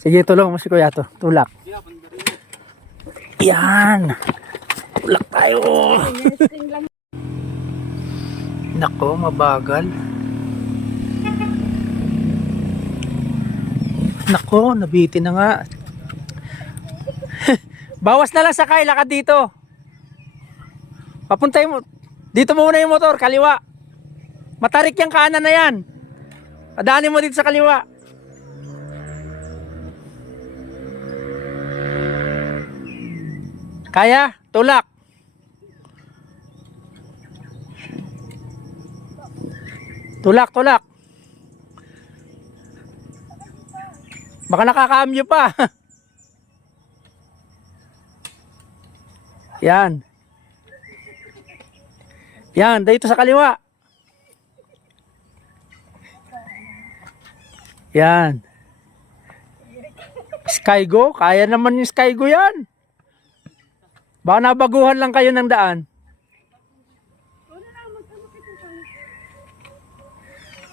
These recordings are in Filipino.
Sige, tulong mo si Kuya to. Tulak. Yan. Tulak tayo. Nako, mabagal. Nako, nabitin na nga. Bawas na lang sakay, lakad dito. Papuntay mo. Dito muna yung motor, kaliwa. Matarik yung kanan na yan. Padaanin mo dito sa kaliwa. Kaya? Tulak. Tulak, tulak. Baka nakakaamyo pa. Yan. Yan, dito sa kaliwa. Yan. Skygo? Kaya naman yung Skygo yan. Baka nabaguhan lang kayo ng daan.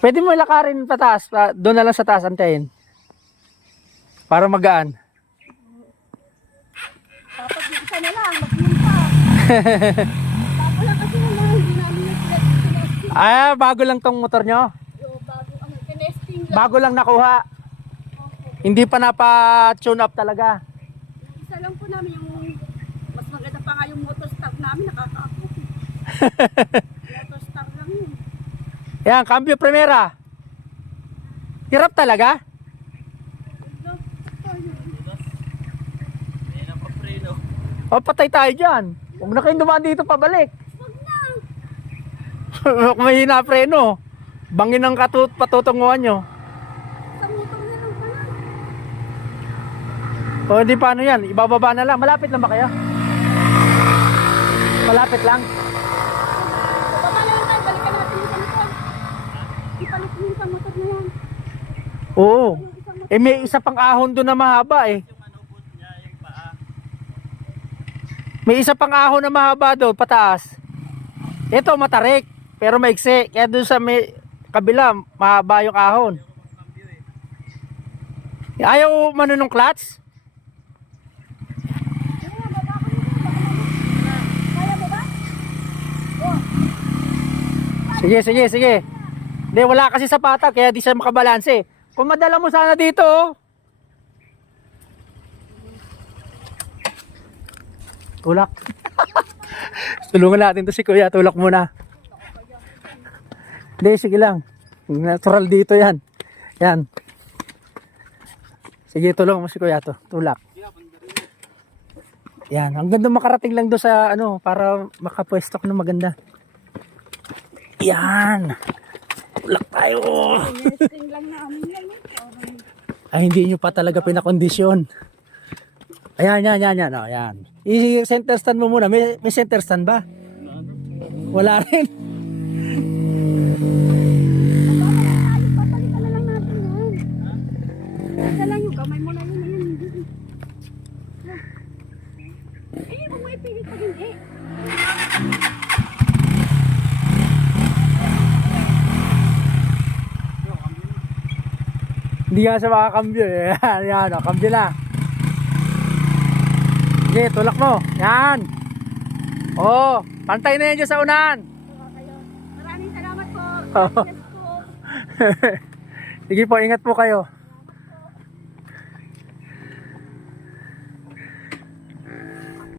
Pwede mo ilakarin pataas. Doon na lang sa taas, antayin. Para magaan. Dapat yung isa na lang, magpunta. Bago lang kasi naman, hindi namin yung Ah, bago lang tong motor nyo? bago, tinesting lang. Bago lang nakuha. Hindi pa napa-tune up talaga. Yung isa lang po namin yung, mas maganda pa nga yung motor start namin, nakakapot. Motor start lang yun. Yan, cambio primera. Hirap talaga? O, patay tayo dyan. Huwag na kayong dumaan dito pabalik. Wag na. Kung mahina preno, bangin ang patutunguhan nyo. Sa motor na lang pala. O, hindi paano yan. Ibababa na lang. Malapit lang ba kayo? Malapit lang. Baba na lang tayo, balikan natin yung sa motor. Ipalit mo yung sa motor na yan. Oo. Eh, may isa pang ahon doon na mahaba eh. May isa pang ahon na mahaba doon, pataas. Ito matarik, pero maiksi. Kaya doon sa may kabila, mahaba yung ahon. Ayaw manunong clutch? Kaya mo ba? Sige, sige, sige. Hindi, wala kasi sa patag, kaya di siya makabalanse. Kung madala mo sana dito, oh. Tulak. Tulungan natin to si Kuya. Tulak muna. Hindi, sige lang. Natural dito yan. Yan. Sige, tulungan mo si Kuya to. Tulak. Yan. Hanggang doon makarating lang doon sa ano, para makapwesto ko ng maganda. Yan. Tulak tayo. Tinesting lang namin yan. Ay, hindi nyo pa talaga pinakondisyon. Ayan, yan, yan, yan. O, yan. I-center stand mo muna. May center stand ba? Wala rin. Papalitan na lang natin yan. Isa lang yung kamay mo na yun. Eh, huwag mo ipilit pag hindi. Hindi nga siya makakambyo eh. Yan, yan. O, kambyo na. Sige, tulak mo. Yan. Oh, pantay na yan dyan sa unahan. Maraming salamat po. Sige po, ingat po kayo.